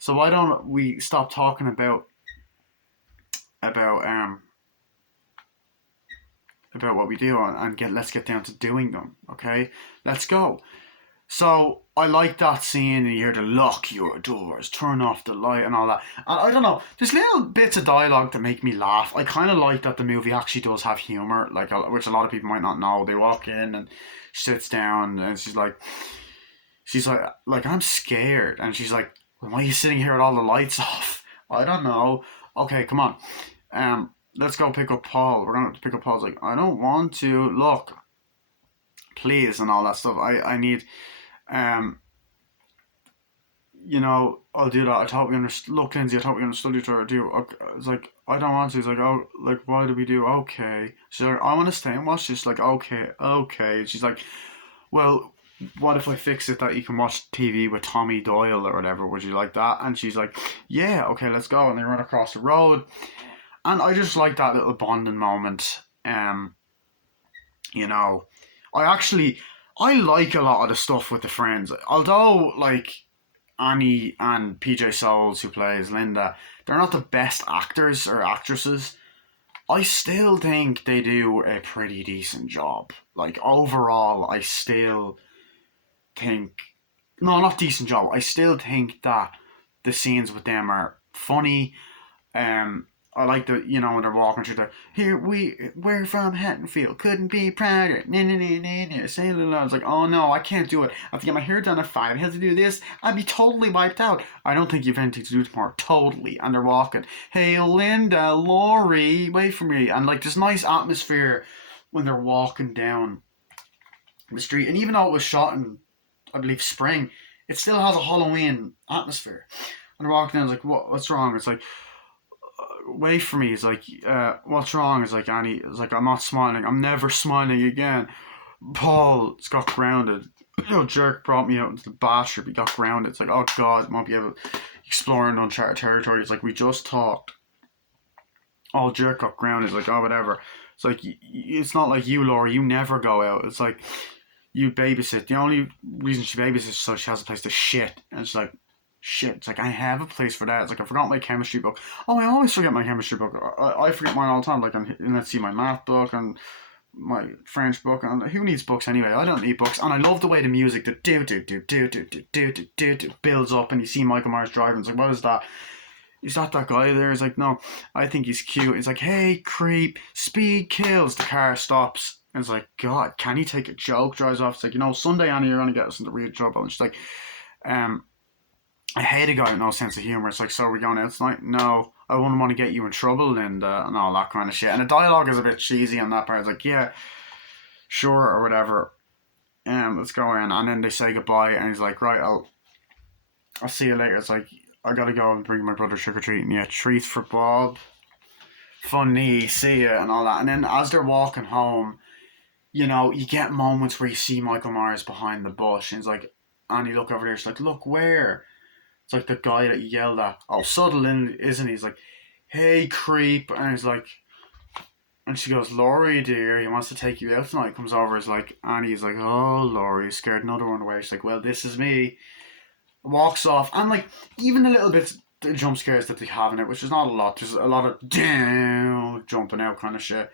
So why don't we stop talking about um about what we do and get let's get down to doing them. Okay, let's go. So I like that scene, and you hear the lock your doors, turn off the light, and all that. And I don't know, there's little bits of dialogue that make me laugh. I kind of like that the movie actually does have humor, like which a lot of people might not know. They walk in and she sits down, and she's like I'm scared, and she's like, why are you sitting here with all the lights off? I don't know. Okay, come on. Let's go pick up Paul. We're gonna pick up Paul's like, I don't want to. Look, please, and all that stuff. I need um I'll do that. I thought we understood. Look, Lindsay, I thought we understood each other. Do okay. It's like I don't want to. It's like, oh, like why do we do? Okay. She's like, I want to stay and watch this. Like, okay, okay. She's like, well, what if I fix it that you can watch TV with Tommy Doyle or whatever? Would you like that? And she's like, yeah, okay, let's go. And they run across the road, and I just like that little bonding moment. You know, I actually I like a lot of the stuff with the friends. Although like Annie and PJ Souls, who plays Linda, they're not the best actors or actresses. I still think they do a pretty decent job. Like overall, I still think no, not decent job. I still think that the scenes with them are funny. I like the when they're walking through the here we're from Hattonfield, couldn't be prouder. Nah, nah, nah, nah, nah. Saying it aloud, I was like, oh no, I can't do it. I have to get my hair done at 5. I have to do this. I'd be totally wiped out. I don't think you've anything to do tomorrow. Totally. And they're walking. Hey Linda, Laurie, wait for me. And like this nice atmosphere when they're walking down the street. And even though it was shot in, I believe, spring, it still has a Halloween atmosphere. And they're walking down, it's like, what's wrong? It's like, wait for me. He's like, what's wrong? It's like, Annie, it's like, I'm not smiling. I'm never smiling again. Paul's got grounded. Jerk brought me out into the bathroom. He got grounded. It's like, oh God, won't be able to explore in uncharted territory. It's like, we just talked. Oh, Jerk got grounded. It's like, oh, whatever. It's like, it's not like you, Laura. You never go out. It's like, you babysit. The only reason she babysits is so she has a place to shit. And it's like, shit. It's like, I have a place for that. It's like, I forgot my chemistry book. Oh, I always forget my chemistry book. I forget mine all the time. Like, and let's see, my math book and my French book. And who needs books anyway? I don't need books. And I love the way the music, the do builds up, and you see Michael Myers driving. It's like, what is that? Is that guy there? He's like, no, I think he's cute. He's like, hey, creep, speed kills. The car stops. And it's like, God, can he take a joke? Drives off. It's like, Sunday, Annie, you're going to get us into real trouble. And she's like, um, I hate a guy with no sense of humor. It's like, so are we going out tonight? No, I wouldn't want to get you in trouble and all that kind of shit. And the dialogue is a bit cheesy on that part. It's like, yeah, sure, or whatever. Let's go in. And then they say goodbye, and he's like, right, I'll see you later. It's like, I gotta go and bring my brother trick or treating. Yeah, treats for Bob. Funny, see ya, and all that. And then as they're walking home, you get moments where you see Michael Myers behind the bush, and it's like, and you look over there, it's like, look where? It's like the guy that you yelled at. Oh, Sutherland, isn't he? He's like, hey, creep. And he's like, and she goes, Laurie, dear, he wants to take you out tonight. Comes over, is like, Annie's like, oh, Laurie, scared another one away. She's like, well, this is me. Walks off. And like, even the little bits, the jump scares that they have in it, which is not a lot. There's a lot of down, jumping out kind of shit.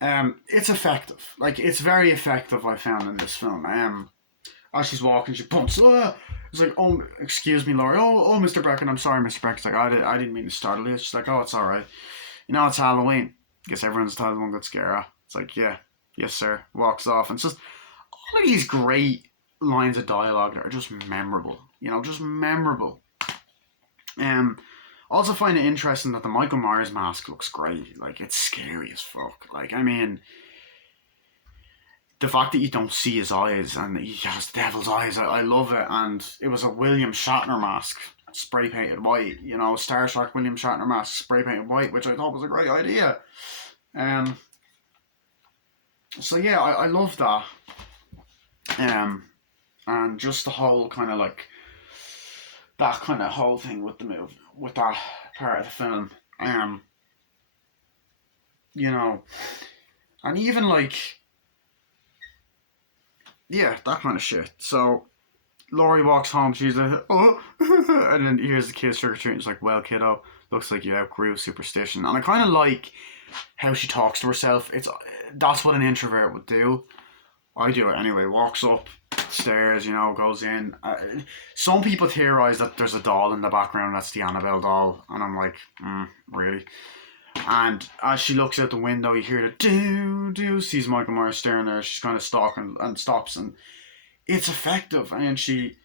It's effective. Like, it's very effective, I found in this film. As she's walking, she bumps. It's like, oh, excuse me, Laurie. Oh, Mr. Brecken, I'm sorry, Mr. Brecken. It's like, I didn't mean to startle you. She's like, oh, it's all right. It's Halloween. Guess everyone's entitled to one good scare. Huh? It's like, yeah, yes, sir. Walks off. And it's just all of these great lines of dialogue that are just memorable. Just memorable. Also find it interesting that the Michael Myers mask looks great. Like, it's scary as fuck. Like, I mean, the fact that you don't see his eyes and he has the devil's eyes, I love it. And it was a William Shatner mask, spray painted white. Star Trek William Shatner mask, spray painted white, which I thought was a great idea. So yeah, I love that. And just the whole kind of like that kind of whole thing with the move with that part of the film. You know, and even like, yeah, that kind of shit. So Laurie walks home. She's like, oh, and then here's the kids trick or treating. She's like, well, kiddo, looks like you outgrew superstition. And I kind of like how she talks to herself. That's what an introvert would do. I do it anyway. Walks up stairs, goes in. Some people theorize that there's a doll in the background. That's the Annabelle doll, and I'm like, really? And as she looks out the window, you hear the do do. Sees Michael Myers staring at her. She's kind of stalking and stops, and it's effective. And she,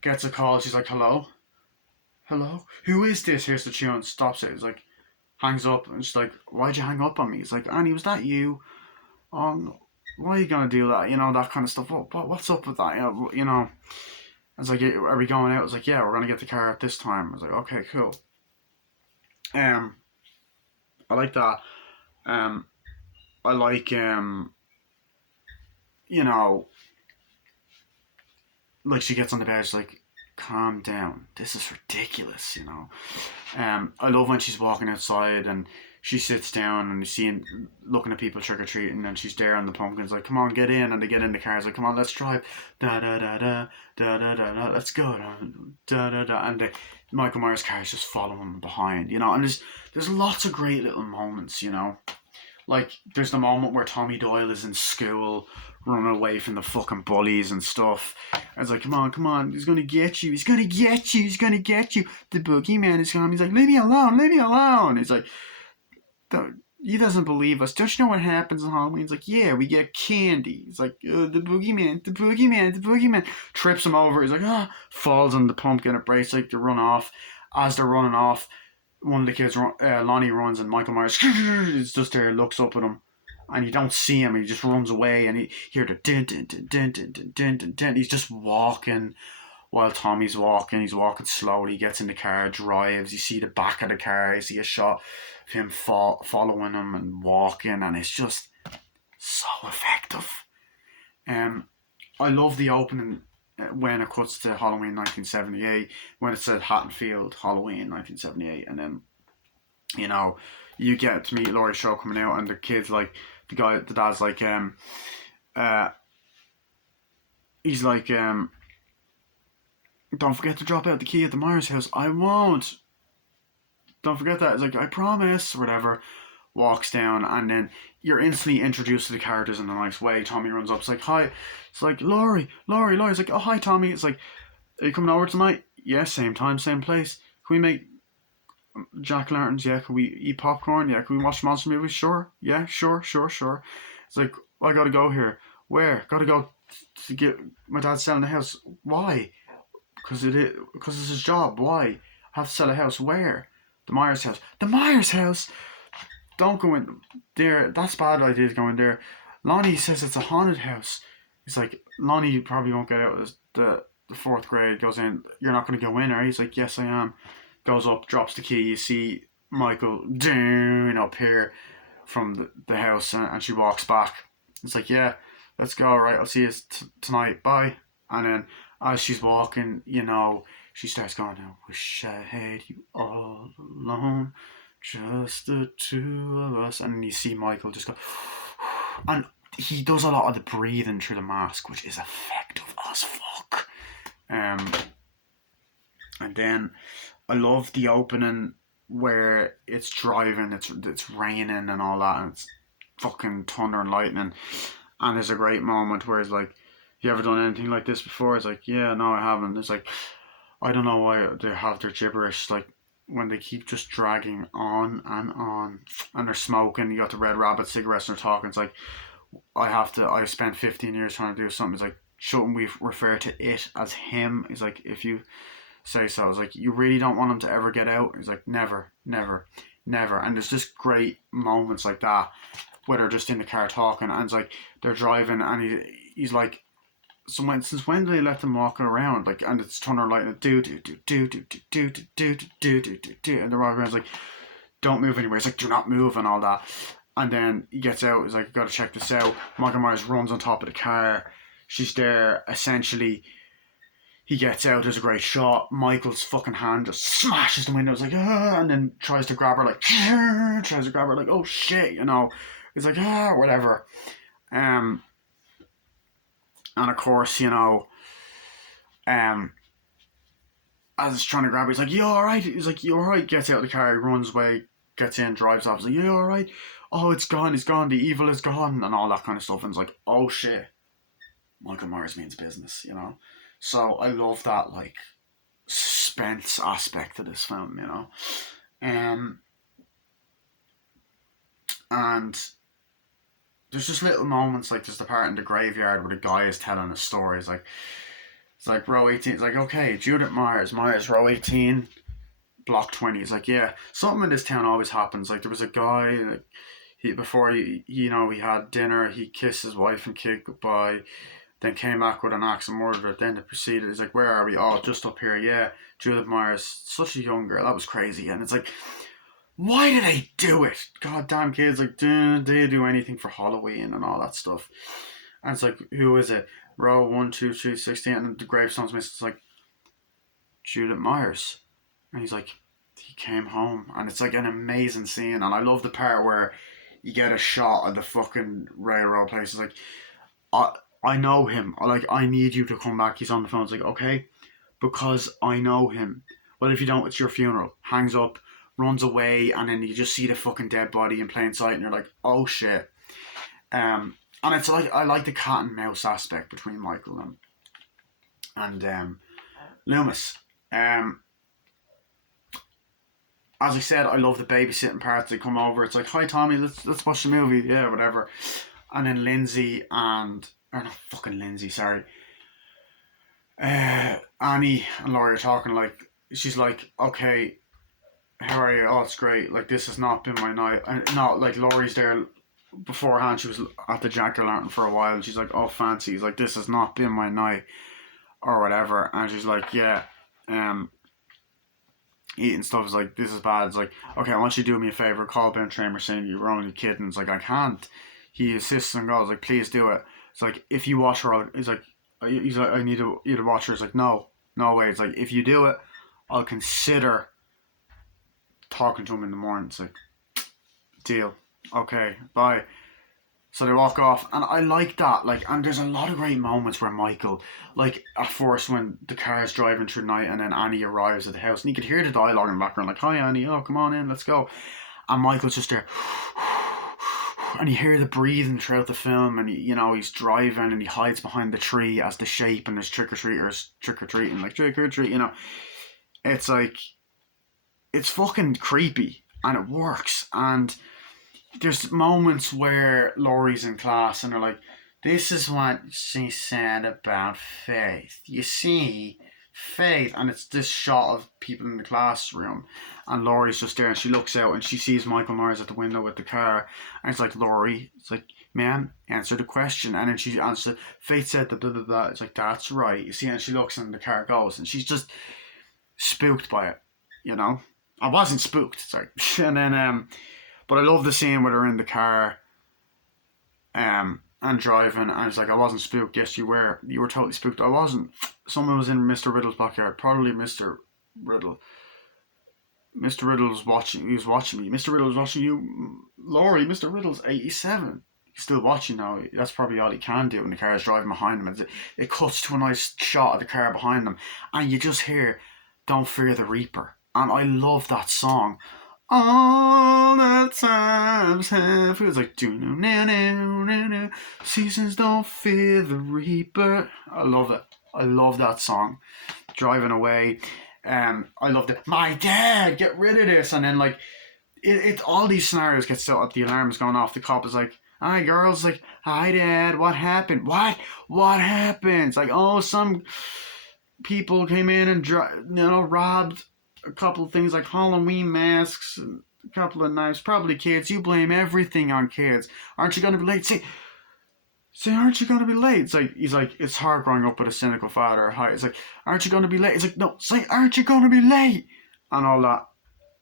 gets a call. She's like, hello, hello, who is this? Here's the tune. Stops it. It's like, hangs up, and she's like, why'd you hang up on me? It's like, Annie, was that you? Why are you gonna do that? That kind of stuff. What's up with that? I was like, are we going out? I was like, yeah, we're gonna get the car at this time. I was like, okay, cool. I like that. Um, I like you know, like she gets on the bed, she's like, calm down. This is ridiculous. I love when she's walking outside and she sits down and looking at people trick or treating, and she's there and the pumpkin's like, come on, get in, and they get in the car. It's like, come on, let's drive. Da da da da da da da da. Let's go. Da da da. And Michael Myers' car is just following behind. And there's lots of great little moments. Like, there's the moment where Tommy Doyle is in school running away from the fucking bullies and stuff. And it's like, come on, he's gonna get you, he's gonna get you, he's gonna get you. The boogeyman is coming. He's like, leave me alone, leave me alone. He's like, he doesn't believe us. Don't you know what happens on Halloween? He's like, yeah, we get candy. He's like, the boogeyman, the boogeyman, the boogeyman. Trips him over. He's like, falls on the pumpkin. It breaks, like, to run off. As they're running off, one of the kids, Lonnie, runs, and Michael Myers is just there, looks up at him, and you don't see him. He just runs away, and you hear the din din din din din din din din din. He's just walking while Tommy's walking. He's walking slowly. He gets in the car, drives. You see the back of the car. You see a shot of him following him and walking, and it's just so effective. I love the opening when it cuts to Halloween 1978, when it said Haddonfield Halloween 1978, and then you get to meet Laurie Strode coming out, and the kids, like, the dad's like, he's like, don't forget to drop out the key at the Myers house. I won't. Don't forget that. It's like, I promise, or whatever. Walks down, and then you're instantly introduced to the characters in a nice way. Tommy runs up. It's like, hi. It's like, Laurie. It's like, oh, hi, Tommy. It's like, are you coming over tonight? Yeah, same time, same place. Can we make jack-o'-lanterns? Yeah. Can we eat popcorn? Yeah. Can we watch monster movies? Sure. Yeah, sure. It's like, I gotta go here. Where? Gotta go to get my dad's selling the house. Why? Because it's his job. Why? I have to sell a house. Where? The Myers house. The Myers house? Don't go in there. That's a bad idea to go in there. Lonnie says it's a haunted house. He's like, Lonnie probably won't get out of the fourth grade. Goes in. You're not going to go in, are you? He's like, yes, I am. Goes up, drops the key. You see Michael down up here from the house, and she walks back. It's like, yeah, let's go. All right, I'll see you tonight. Bye. And then as she's walking, she starts going, I wish I had you all alone. Just the two of us. And then you see Michael just go, and he does a lot of the breathing through the mask, which is effective as fuck. And then I love the opening where it's driving, it's raining and all that, and it's fucking thunder and lightning. And there's a great moment where it's like, you ever done anything like this before? It's like, yeah, no, I haven't. It's like, I don't know why they have their gibberish, like, when they keep just dragging on, and they're smoking. You got the Red Rabbit cigarettes, and they're talking. It's like, I spent 15 years trying to do something. It's like, shouldn't we refer to it as him? It's like, if you say so. It's like, you really don't want him to ever get out? It's like, never. And there's just great moments like that where they're just in the car talking, and it's like, they're driving, and he's like, since when do they let them walk around? Like, and it's thunder and lightning, do, and they're walking around. It's like, don't move anywhere. It's like, do not move, and all that. And then he gets out. He's like, gotta check this out. Michael Myers runs on top of the car. She's there. Essentially, he gets out. There's a great shot. Michael's fucking hand just smashes the window. It's like, and then tries to grab her, like, oh shit, It's like, whatever. And of course, Um, as he's trying to grab her, he's like, "You all right?" He's like, "You all right?" Gets out of the car, he runs away, gets in, drives off. He's like, "You all right?" "Oh, it's gone. It's gone. The evil is gone," and all that kind of stuff. And it's like, "Oh shit, Michael Myers means business," you know. So I love that like suspense aspect of this film, you know. Um, and there's just little moments like there's the part in the graveyard where the guy is telling a story. It's like row 18. It's like, okay, Judith Myers, row 18, block 20. It's like, yeah, something in this town always happens. Like there was a guy like, before he had dinner, he kissed his wife and kid goodbye, then came back with an axe and murdered her. Then they proceeded. He's like, where are we? Oh, just up here. Yeah, Judith Myers, such a young girl. That was crazy. And it's like, why did they do it? Goddamn kids, like, do they do anything for Halloween and all that stuff? And it's like, who is it? Row 1, 2, 3, 16, and the gravestone's missing. It's like, Judith Myers. And he's like, he came home. And it's like an amazing scene. And I love the part where you get a shot of the fucking railroad place. It's like, I, I know him. Like, I need you to come back. He's on the phone. It's like, okay, because I know him. Well, if you don't, it's your funeral. Hangs up, runs away, and then you just see the fucking dead body in plain sight, and you're like, oh shit. And it's like I like the cat and mouse aspect between Michael and Loomis. As I said, I love the babysitting parts. They come over. It's like, hi Tommy, let's watch the movie. Yeah, whatever. And then Lindsay and or not fucking Lindsay, sorry. Annie and Laurie are talking like she's like, okay, how are you? Oh, it's great. Like this has not been my night. And not like Laurie's there beforehand. She was at the Jack o' Lantern for a while. And she's like, oh, fancy. He's like, this has not been my night or whatever. And she's like, yeah, um, eating stuff is like, this is bad. It's like, okay, I want you to do me a favor. Call Ben Tramer saying you were only kidding. It's like, I can't. He insists and goes like, please do it. It's like, if you watch her, he's like, I need to you to watch her. It's like, no, no way. It's like, if you do it, I'll consider talking to him in the morning. It's like, deal. Okay, bye. So they walk off, and I like that. Like, and there's a lot of great moments where Michael, like at first when the car is driving through the night, and then Annie arrives at the house, and you could hear the dialogue in the background, like, "Hi Annie, oh come on in, let's go," and Michael's just there, and you hear the breathing throughout the film, and he's driving, and he hides behind the tree as the shape, and there's trick or treaters trick or treating, like trick or treat, It's like it's fucking creepy, and it works, and there's moments where Laurie's in class and they're like, this is what she said about faith. You see, faith. And it's this shot of people in the classroom. And Laurie's just there and she looks out and she sees Michael Myers at the window with the car. And it's like, Laurie, it's like, ma'am, answer the question. And then she answers, faith said the blah, blah, blah. It's like, that's right. You see, and she looks and the car goes. And she's just spooked by it. I wasn't spooked, sorry. And then, but I love the scene where they're in the car and driving, and it's like, I wasn't spooked. Yes, you were. You were totally spooked. I wasn't. Someone was in Mr. Riddle's backyard. Probably Mr. Riddle. Mr. Riddle was watching. He was watching me. Mr. Riddle was watching you, Laurie. Mr. Riddle's 87. He's still watching now. That's probably all he can do when the car is driving behind him. It cuts to a nice shot of the car behind them, and you just hear, "Don't Fear the Reaper," and I love that song. All the times have feels like do no no no no no seasons don't fear the reaper. I love it. I love that song. Driving away. I loved it. My dad, get rid of this, and then like it all these scenarios get set up. The alarm's going off. The cop is like, "Hi, girls." Like, "Hi, Dad. What happened? What happened?" It's like, "Oh, some people came in and robbed a couple of things like Halloween masks and a couple of knives. Probably kids. You blame everything on kids. Aren't you gonna be late?" Say, aren't you gonna be late? It's like he's like, it's hard growing up with a cynical father. Hi, it's like, aren't you gonna be late? It's like, no, say, aren't you gonna be late? And all that.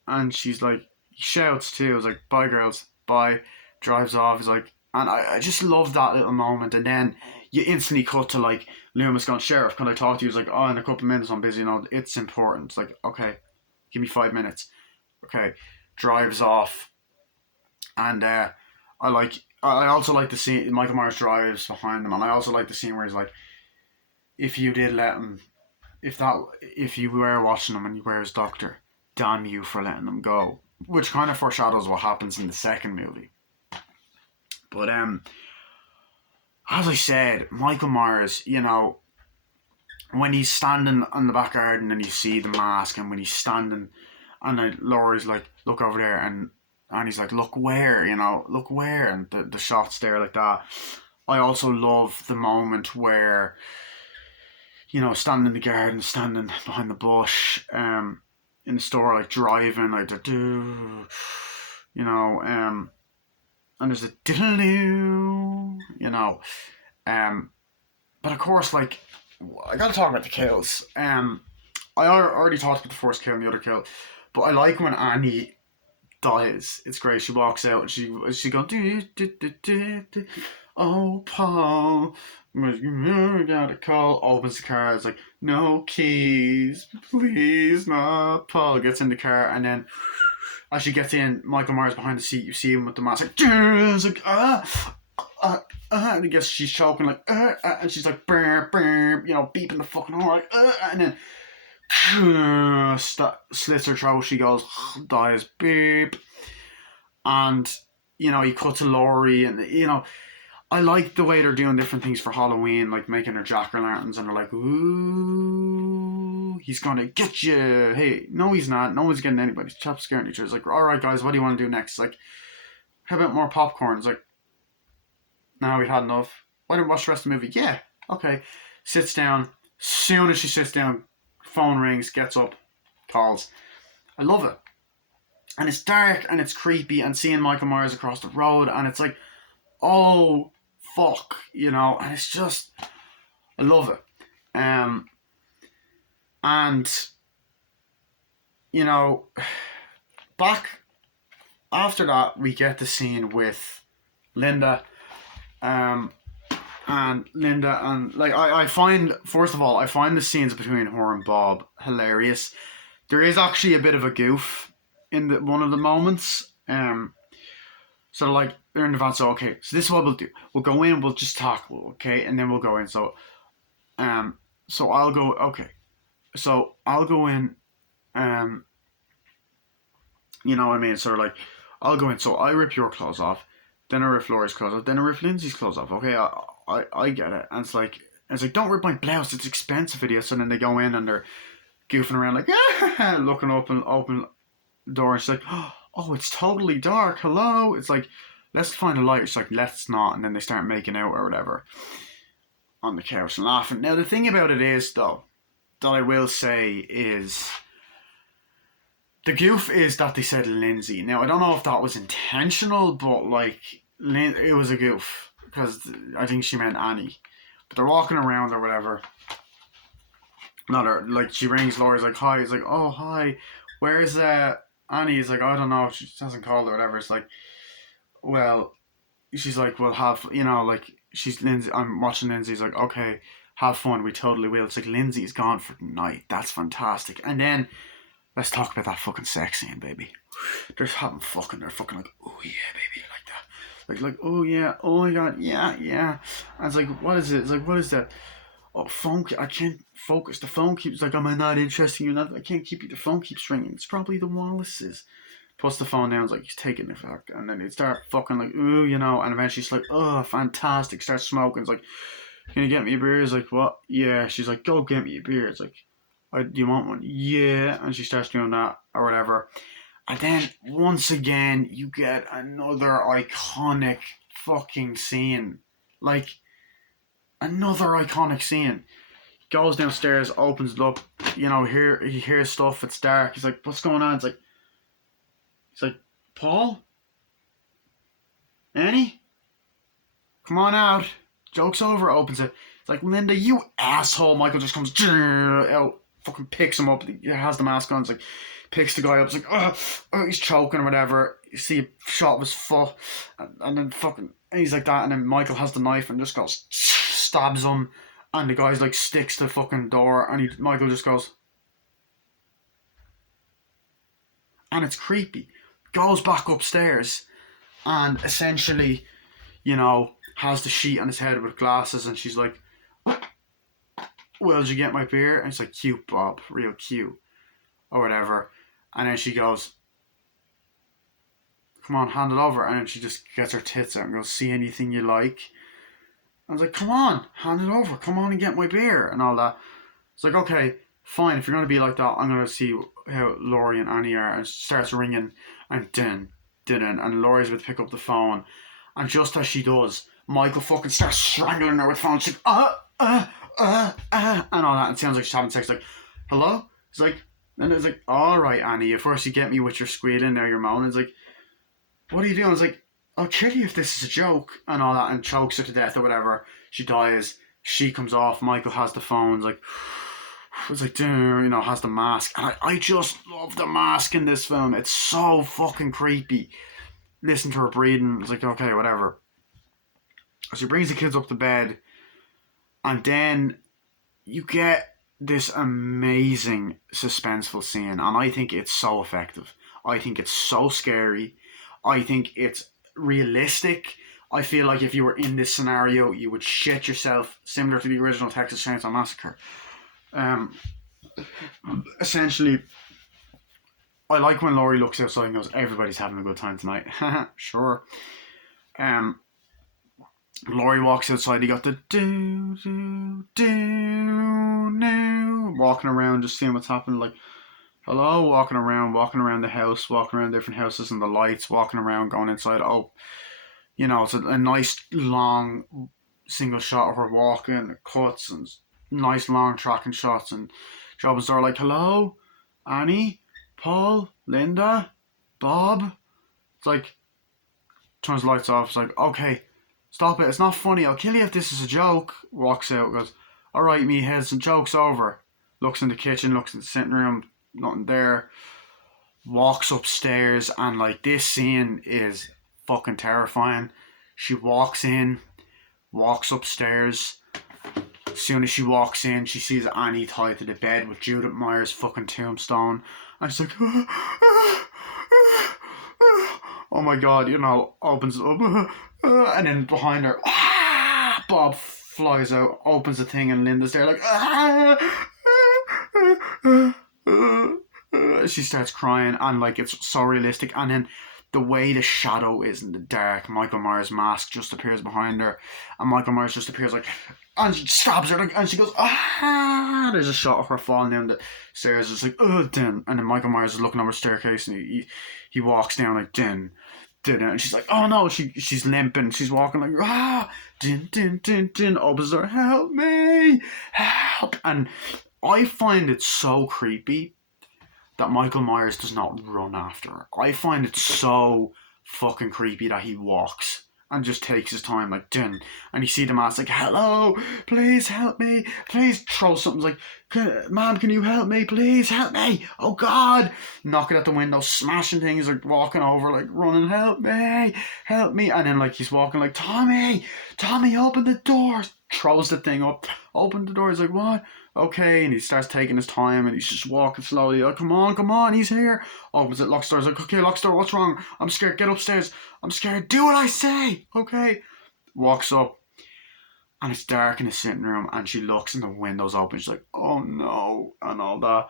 And she's like, he shouts too. It's like, bye girls, bye. Drives off. He's like, and I just love that little moment. And then you instantly cut to like Loomis going, "Sheriff, can I talk to you?" He's like, "Oh, in a couple of minutes, I'm busy. It's important." It's like, okay, give me 5 minutes. Okay, drives off, and I also like the scene. Michael Myers drives behind them, and I also like the scene where he's like, "If you did let him if you were watching him and you were his doctor, damn you for letting him go. Which kind of foreshadows what happens in the second movie. But as I said, Michael Myers, you know, when he's standing on the back garden and you see the mask, and when he's standing, and Laurie's like, look over there, and he's like, look where, you know, look where, and the shots there like that. I also love the moment where, you know, standing in the garden, standing behind the bush, in the store, like driving, like you know, and there's a diddle-doo, you know, but of course, like, I gotta talk about the kills. I already talked about the first kill and the other kill, but I like when Annie dies. It's great. She walks out and she goes, oh Paul, got a call. Opens the car. It's like, no keys, please, not Paul. Gets in the car, and then as she gets in, Michael Myers behind the seat. You see him with the mask. Like, it's like and I guess she's choking like and she's like burr, burr, you know, beeping the fucking horn like and then slits her throat. She goes, dies, beep, and you know, he cuts to Laurie, and you know, I like the way they're doing different things for Halloween, like making her jack-o'-lanterns, and they're like, ooh, he's gonna get you. Hey, no, he's not. No one's getting anybody. Stop scaring each other. It's like, all right, guys, what do you want to do next? It's like, how about more popcorn? It's like, no, we had enough. Why didn't we watch the rest of the movie? Yeah, okay. Sits down. Soon as she sits down, phone rings, gets up, calls. I love it. And it's dark and it's creepy, and seeing Michael Myers across the road, and it's like, oh fuck, you know, and it's just, I love it. And you know, back after that, we get the scene with Linda. And Linda, and like, I find, first of all, I find the scenes between her and Bob hilarious. There is actually a bit of a goof in one of the moments. So like, they're in the van, so okay, so this is what we'll do. We'll go in, we'll just talk, okay, and then we'll go in. So so I'll go, okay. So I'll go in, you know what I mean? Sort of like, I'll go in, so I rip your clothes off, then I rip Laurie's clothes off, then I rip Lindsay's clothes off. Okay, I get it. And it's like, don't rip my blouse, it's expensive, idiot. So then they go in and they're goofing around like, looking up and open the door, and she's like, oh, it's totally dark, hello. It's like, let's find a light. It's like, let's not. And then they start making out or whatever on the couch and laughing. Now the thing about it is, though, that I will say is, the goof is that they said Lindsay. Now I don't know if that was intentional, but like, it was a goof, because I think she meant Annie. But they're walking around or whatever. Not her, like, she rings Laurie's like, hi. It's like, oh hi, where's Annie? Is like, I don't know, she hasn't called or whatever. It's like, well, she's like, we'll have, you know, like, she's Lindsay, I'm watching Lindsay's like, okay, have fun, we totally will. It's like, Lindsay's gone for the night, that's fantastic. And then let's talk about that fucking sex scene, baby. They're having fucking, they're fucking like, oh yeah, baby, like that. Like, oh yeah, oh my god, yeah, yeah. And it's like, what is it? It's like, what is that? Oh, phone, I can't focus. The phone keeps, like, am I not interested in you? I can't keep you. The phone keeps ringing. It's probably the Wallaces. Puts the phone down, it's like, he's taking the fuck. And then they start fucking like, ooh, you know, and eventually she's like, oh, fantastic. Starts smoking. It's like, can you get me a beer? It's like, what? Yeah. She's like, go get me a beer. It's like, do you want one? Yeah. And she starts doing that or whatever. And then once again, you get another iconic fucking scene. Like, another iconic scene. He goes downstairs, opens it up, you know, he hears stuff, it's dark. He's like, what's going on? It's like, Paul? Annie? Come on out. Joke's over. Opens it. It's like, Linda, you asshole. Michael just comes out, fucking picks him up. He has the mask on. It's like, picks the guy up. It's like, oh, he's choking or whatever. You see a shot of his foot, and then fucking, and he's like that. And then Michael has the knife and just goes, stabs him. And the guy's like, sticks to the fucking door. And Michael just goes, and it's creepy. Goes back upstairs and essentially, you know, has the sheet on his head with glasses, and she's like, will you get my beer? And it's like, cute, Bob, real cute, or whatever. And then she goes, come on, hand it over. And then she just gets her tits out and goes, see anything you like? I was like, come on, hand it over. Come on and get my beer and all that. It's like, okay, fine. If you're going to be like that, I'm going to see how Laurie and Annie are. And it starts ringing and didn't. And Laurie's about to pick up the phone. And just as she does, Michael fucking starts strangling her with the phone. She's like, and all that. And it sounds like she's having sex. Like, hello? It's like, and it's like, all right, Annie, at first you get me with your squealing, now you're moaning. It's like, what are you doing? It's like, I'll kill you if this is a joke and all that, and chokes her to death or whatever. She dies. She comes off. Michael has the phone. It's like, has the mask. And I just love the mask in this film. It's so fucking creepy. Listen to her breathing. It's like, okay, whatever. She brings the kids up to bed, and then you get this amazing suspenseful scene, and I think it's so effective. I think it's so scary. I think it's realistic. I feel like if you were in this scenario, you would shit yourself, similar to the original Texas Chainsaw Massacre. Essentially, I like when Laurie looks outside and goes, everybody's having a good time tonight. Sure. Laurie walks outside, he got the walking around, just seeing what's happening, like, hello, walking around the house, walking around different houses and the lights, walking around, going inside. Oh, it's a nice long single shot of her walking, cuts, and nice long tracking shots, and she opens the door like, hello, Annie, Paul, Linda, Bob. It's like, turns the lights off. It's like, okay, stop it. It's not funny. I'll kill you if this is a joke. Walks out, goes, all right, me heads, and joke's over. Looks in the kitchen, looks in the sitting room, nothing there. Walks upstairs, and like, this scene is fucking terrifying. She walks in, walks upstairs. As soon as she walks in, she sees Annie tied to the bed with Judith Meyer's fucking tombstone. And she's like, oh my god, opens it up. And then behind her, Bob flies out, opens the thing, and Linda's there like, she starts crying, and like, it's so realistic. And then the way the shadow is in the dark, Michael Myers' mask just appears behind her, and Michael Myers just appears like, and she stabs her, like, and she goes, there's a shot of her falling down the stairs. It's like, and then Michael Myers is looking over the staircase, and he walks down like, and she's like, oh no, she's limping, she's walking like, opens the door, help me, help. And I find it so creepy that Michael Myers does not run after her. I find it so fucking creepy that he walks and just takes his time, like, and you see the mask like, hello, please help me, please, throw something like, ma'am, can you help me, please help me, oh god, knocking at the window, smashing things, like walking over, like running, help me, and then like he's walking like, Tommy, open the door, throws the thing up, open the door, he's like, what? Okay, and he starts taking his time, and he's just walking slowly. Like, come on, he's here. Opens it, locks the door. He's like, okay, locks the door. What's wrong? I'm scared. Get upstairs. I'm scared. Do what I say. Okay. Walks up, and it's dark in the sitting room, and she looks, and the window's open. She's like, oh no, and all that.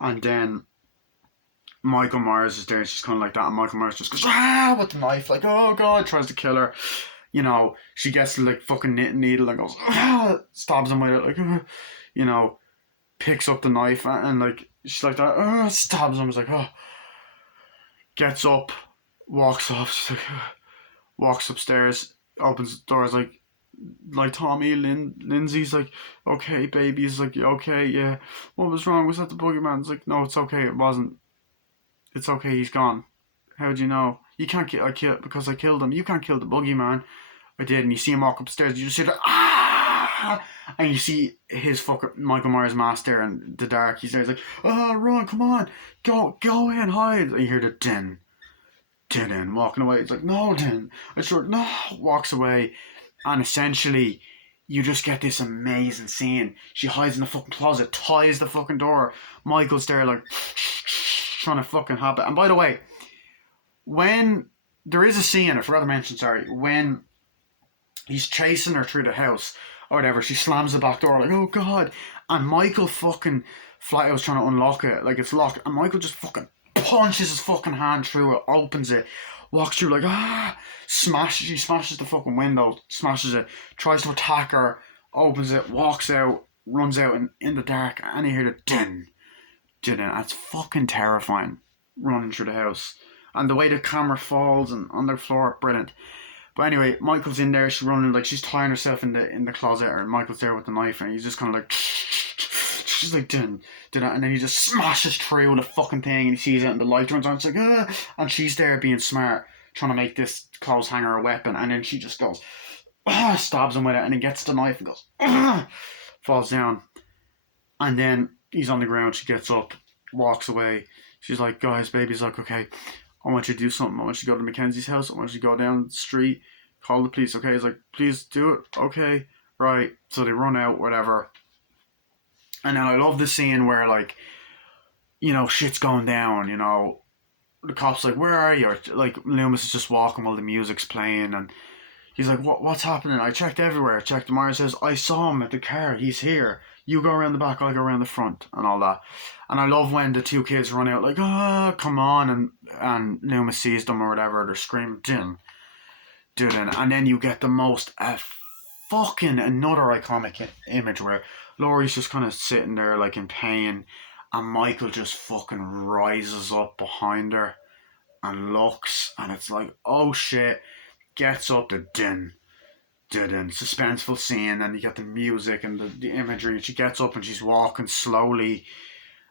And then Michael Myers is there, and she's kind of like that, and Michael Myers just goes, with the knife, like, oh god, tries to kill her. She gets the like fucking knitting needle and goes, stabs him with it, like, picks up the knife, and like, she's like that, stabs him. It's like, gets up, walks off, she's like, walks upstairs, opens the door, is like Tommy, Lindsay's like, okay, baby, he's like, okay, yeah, what was wrong? Was that the boogeyman? It's like, no, it's okay, it wasn't. It's okay, he's gone. How'd you know? You can't kill because I killed him. You can't kill the boogeyman. I did, and you see him walk upstairs. You just hear the and you see his fucking Michael Myers mask there in the dark. He's there. He's like, run, come on, go in, hide. And you hear the din, walking away. It's like, no, din. And sure, no, walks away, and essentially, you just get this amazing scene. She hides in the fucking closet, ties the fucking door. Michael's there, like, trying to fucking have it. And by the way, when there is a scene, I forgot to mention, sorry, when he's chasing her through the house, or whatever. She slams the back door like, oh god, and Michael fucking flat out trying to unlock it, like it's locked, and Michael just fucking punches his fucking hand through it, opens it, walks through like smashes. She smashes the fucking window, smashes it, tries to attack her, opens it, walks out, runs out in the dark, and you hear the din, din, and it's fucking terrifying running through the house. And the way the camera falls and on the floor, brilliant. But anyway, Michael's in there. She's running like she's tying herself in the closet, and Michael's there with the knife, and he's just kind of like, she's like, dun, dun, and then he just smashes through the fucking thing, and he sees it, and the light turns on. It's like, and she's there being smart, trying to make this clothes hanger a weapon, and then she just goes, stabs him with it, and he gets the knife and goes, falls down, and then he's on the ground. She gets up, walks away. She's like, guys, baby's like, okay, I want you to do something. I want you to go to Mackenzie's house. I want you to go down the street, call the police. Okay, he's like, please do it. Okay, right. So they run out, whatever. And then I love the scene where, like, you know, shit's going down. You know, the cops like, where are you? Or, like, Loomis is just walking while the music's playing, and he's like, what's happening? I checked everywhere. I checked. Mara says, I saw him at the car. He's here. You go around the back, I'll go around the front, and all that. And I love when the two kids run out like, come on, and Loomis sees them or whatever. They're screaming, din, din, and then you get the most fucking another iconic image where Laurie's just kind of sitting there like in pain, and Michael just fucking rises up behind her and looks, and it's like, oh shit, gets up to din, din, suspenseful scene, and you get the music and the imagery, and she gets up and she's walking slowly,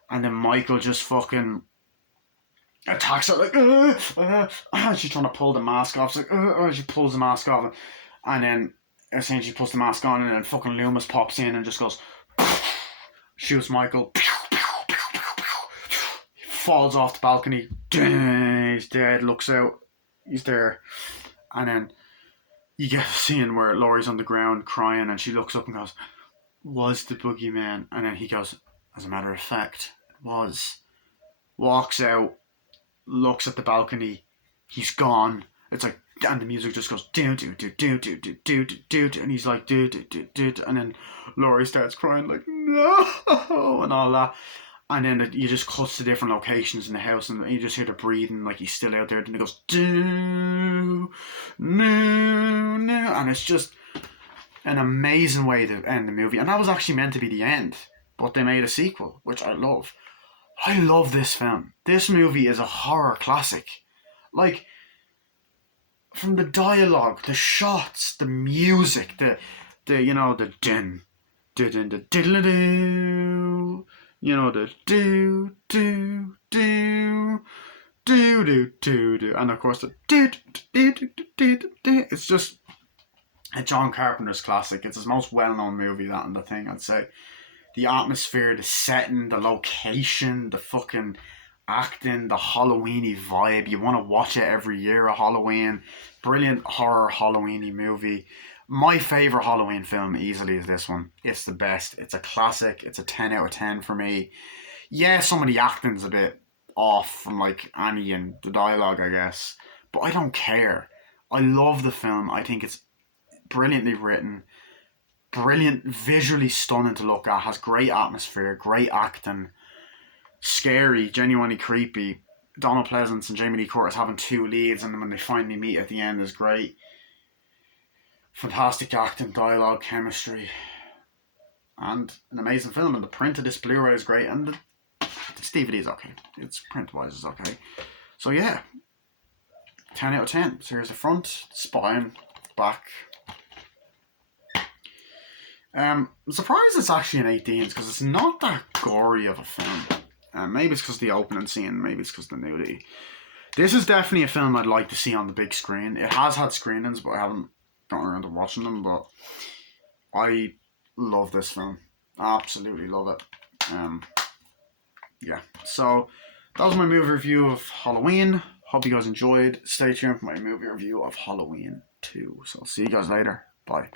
and then Michael just fucking attacks her like, she's trying to pull the mask off. She's like, she pulls the mask off, and then essentially puts the mask on, and then fucking Loomis pops in and just goes, shoots Michael, falls off the balcony, he's dead, looks out, he's there, and then you get a scene where Laurie's on the ground crying, and she looks up and goes, was the boogeyman? And then he goes, as a matter of fact, it was. Walks out, looks at the balcony, he's gone. It's like, and the music just goes do do do do do do do do do, and he's like do do do do, and then Laurie starts crying like no and all that, and then you just cuts to different locations in the house, and you just hear the breathing like he's still out there. Then it goes do no no, and it's just an amazing way to end the movie. And that was actually meant to be the end, but they made a sequel, which I love. I love this film. This movie is a horror classic. Like, from the dialogue, the shots, the music, the you know, the din, din, din, din, diddle do, you know, the do, do, do, do, do, do, do, and of course the do, do, do, do, do, do. It's just a John Carpenter's classic. It's his most well-known movie, that and The Thing, I'd say. The atmosphere, the setting, the location, the fucking acting, the Halloweeny vibe. You want to watch it every year at Halloween. Brilliant horror Halloweeny movie. My favourite Halloween film easily is this one. It's the best. It's a classic. It's a 10 out of 10 for me. Yeah, some of the acting's a bit off from like Annie and the dialogue, I guess. But I don't care. I love the film. I think it's brilliantly written. Brilliant, visually stunning to look at, has great atmosphere, great acting, scary, genuinely creepy. Donald Pleasance and Jamie Lee Curtis having two leads, and when they finally meet at the end is great. Fantastic acting, dialogue, chemistry, and an amazing film. And the print of this Blu-ray is great, and this DVD is okay. It's print-wise is okay. So yeah, 10 out of 10. So here's the front, spine, back. I'm surprised it's actually an 18s because it's not that gory of a film. Maybe it's because of the opening scene, maybe it's because of the nudity. This is definitely a film I'd like to see on the big screen. It has had screenings, but I haven't gotten around to watching them. But I love this film. Absolutely love it. Yeah, so that was my movie review of Halloween. Hope you guys enjoyed. Stay tuned for my movie review of Halloween 2. So I'll see you guys later. Bye.